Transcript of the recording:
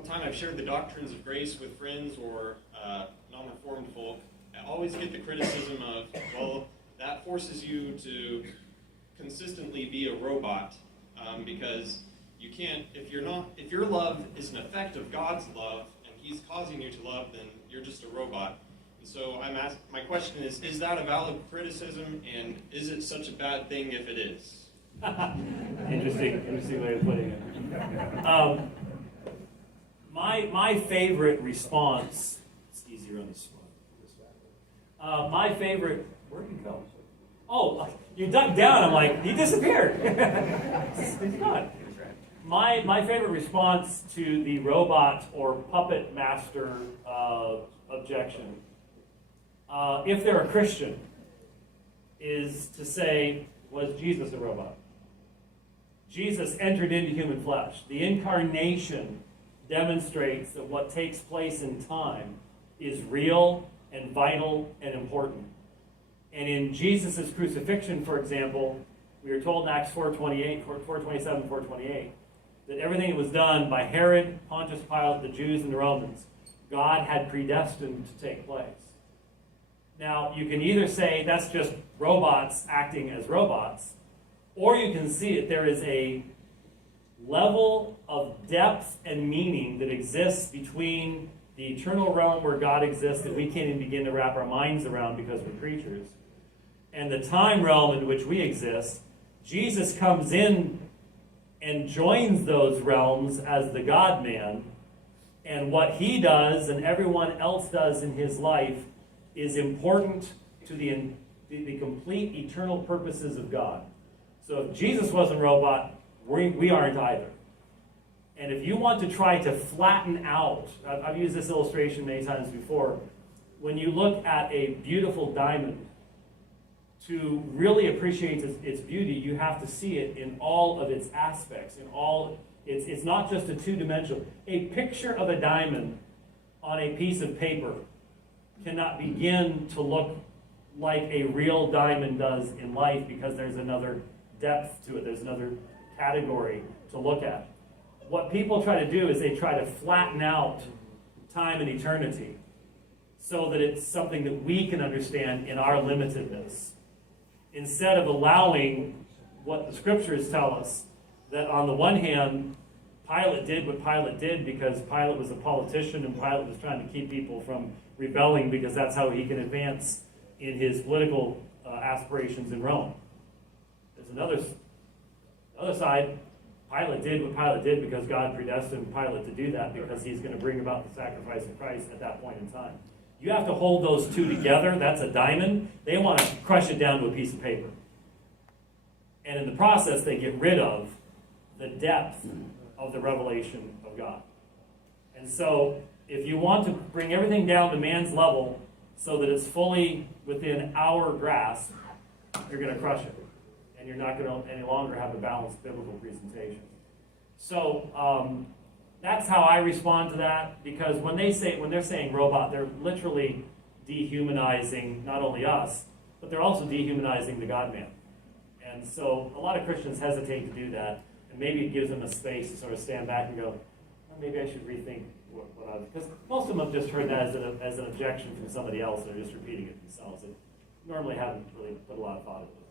Time I've shared the doctrines of grace with friends or non-reformed folk, I always get the criticism of, well, that forces you to consistently be a robot, because you can't, if your love is an effect of God's love and He's causing you to love, then you're just a robot. And so my question is that a valid criticism, and is it such a bad thing if it is? Interesting way of putting it. My favorite response, it's easier on this one. My favorite, where'd you go? Oh, you ducked down. I'm like, you disappeared. He's gone. My favorite response to the robot or puppet master objection, if they're a Christian, is to say, was Jesus a robot? Jesus entered into human flesh. The incarnation demonstrates that what takes place in time is real and vital and important. And in Jesus' crucifixion, for example, we are told in Acts 4:27, 4:28, that everything that was done by Herod, Pontius Pilate, the Jews, and the Romans, God had predestined to take place. Now, you can either say that's just robots acting as robots, or you can see that there is a level of depth and meaning that exists between the eternal realm where God exists that we can't even begin to wrap our minds around because we're creatures, and the time realm in which we exist. Jesus comes in and joins those realms as the God-man, and what He does and everyone else does in His life is important to the complete eternal purposes of God. So if Jesus wasn't a robot, we aren't either. And if you want to try to flatten out, I've used this illustration many times before, when you look at a beautiful diamond, to really appreciate its beauty, you have to see it in all of its aspects. It's not just a two-dimensional. A picture of a diamond on a piece of paper cannot begin to look like a real diamond does in life, because there's another depth to it. There's another category to look at. What people try to do is they try to flatten out time and eternity so that it's something that we can understand in our limitedness, instead of allowing what the scriptures tell us, that on the one hand, Pilate did what Pilate did because Pilate was a politician and Pilate was trying to keep people from rebelling because that's how he can advance in his political aspirations in Rome. There's another side. Pilate did what Pilate did because God predestined Pilate to do that, because he's going to bring about the sacrifice of Christ at that point in time. You have to hold those two together. That's a diamond. They want to crush it down to a piece of paper. And in the process, they get rid of the depth of the revelation of God. And so, if you want to bring everything down to man's level so that it's fully within our grasp, you're going to crush it. And you're not going to any longer have a balanced biblical presentation. So that's how I respond to that, because when they're saying robot, they're literally dehumanizing not only us, but they're also dehumanizing the God-man. And so a lot of Christians hesitate to do that, and maybe it gives them a space to sort of stand back and go, well, maybe I should rethink what I was, because most of them have just heard that as an objection from somebody else, and they're just repeating it themselves. They normally haven't really put a lot of thought into it.